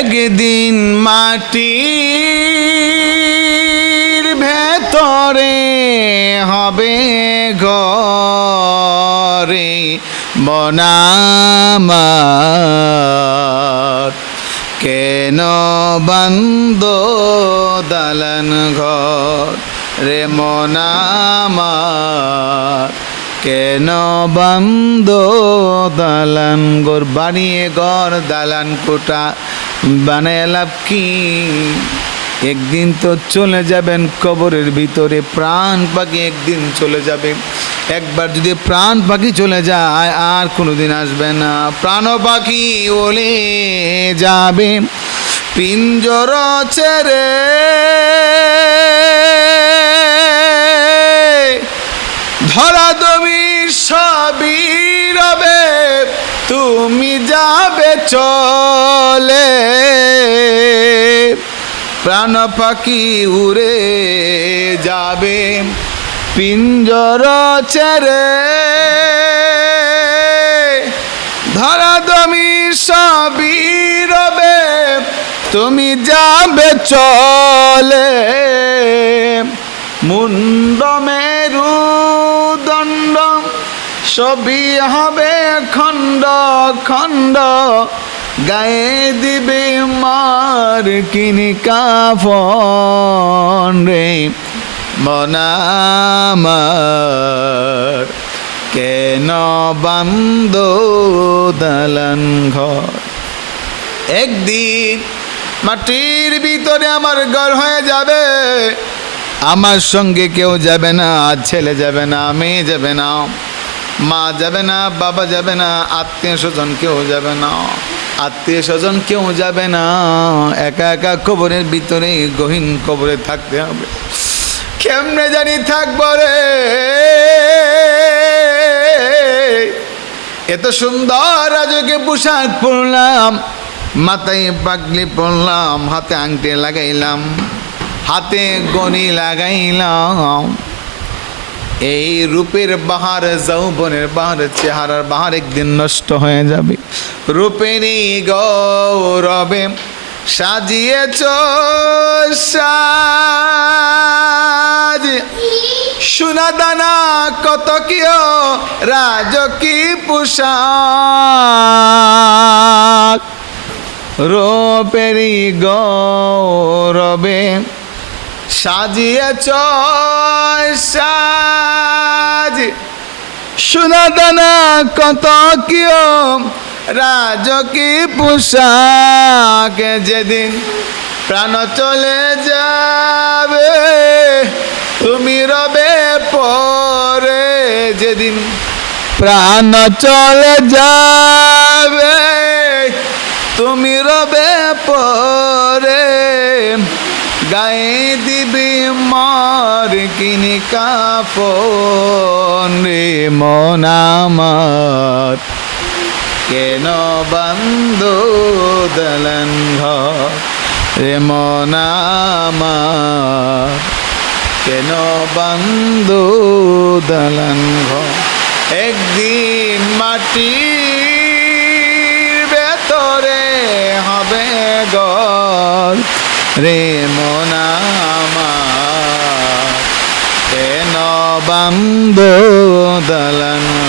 একদিন মাটির ভেতরে হবে ঘরে বনামার। কেন বন্ধ দালান ঘর রে মনামার? কেন বন্ধ দালান ঘর? বানিয়ে ঘর, দালান কোটা বানায় লাভ কি? একদিন তো চলে যাবেন কবরের ভিতরে, প্রাণ পাখি একদিন চলে যাবে। একবার যদি প্রাণ পাখি চলে যায়, আর কোনোদিন আসবে না। প্রাণ পাখি ওলে যাবে। পিঞ্জর ছেড়ে। ধরা তুমি সবই রবে, তুমি যাবে চলে প্রাণ পাখি উড়ে যাবে। পিঞ্জর ছেড়ে ধরা তুমি সবই রবে, তুমি যাবে চলে। মুন্ড মেরু দণ্ড, সবই হবে খণ্ড খণ্ড। গায়ে দিবে মার কিনি কাফন রে। মনামার কেন বান্দ দালান ঘর? একদিন মাটির ভিতরে আমার ঘর হয়ে যাবে। আমার সঙ্গে কেউ যাবে না, ছেলে যাবে না, মেয়ে যাবে না, মা যাবে না, বাবা যাবে না, আত্মীয় স্বজন কেউ যাবে না। আত্মীয় স্বজন কেউ যাবে না। একা একা কবরের ভিতরে, গহীন কবরে থাকতে হবে। কেমনে জানি থাকব রে? এত সুন্দর রাজকে পোশাক পরলাম, মাথায় পাগলি পরলাম, হাতে আংটি লাগাইলাম, হাতে গনি লাগাইলাম। এই রূপের বাহার, যৌবনের বাহার, চেহারার বাহার একদিন নষ্ট হয়ে যাবে। রূপেরই গৌরবে সাজিয়েছ সাজ। সোনা দানা কত কিয় রাজকি পোশাক। রূপেরই গৌরবে সাজিয়েছ সাজ। সোনা দানা কত কিয় রাজকি পোশাক? যেদিন প্রাণ চলে যাবে, তুমি রবে পরে। যেদিন প্রাণ চলে যাবে তুমি রবে পরে গায়ে দিবি মার কিনি কাপন রে মন কেন বন্ধ দলন রে মন আমার? কেন বন্ধ দলন একদিন মাটি ভেতরে হবে গর রে আমার দলন।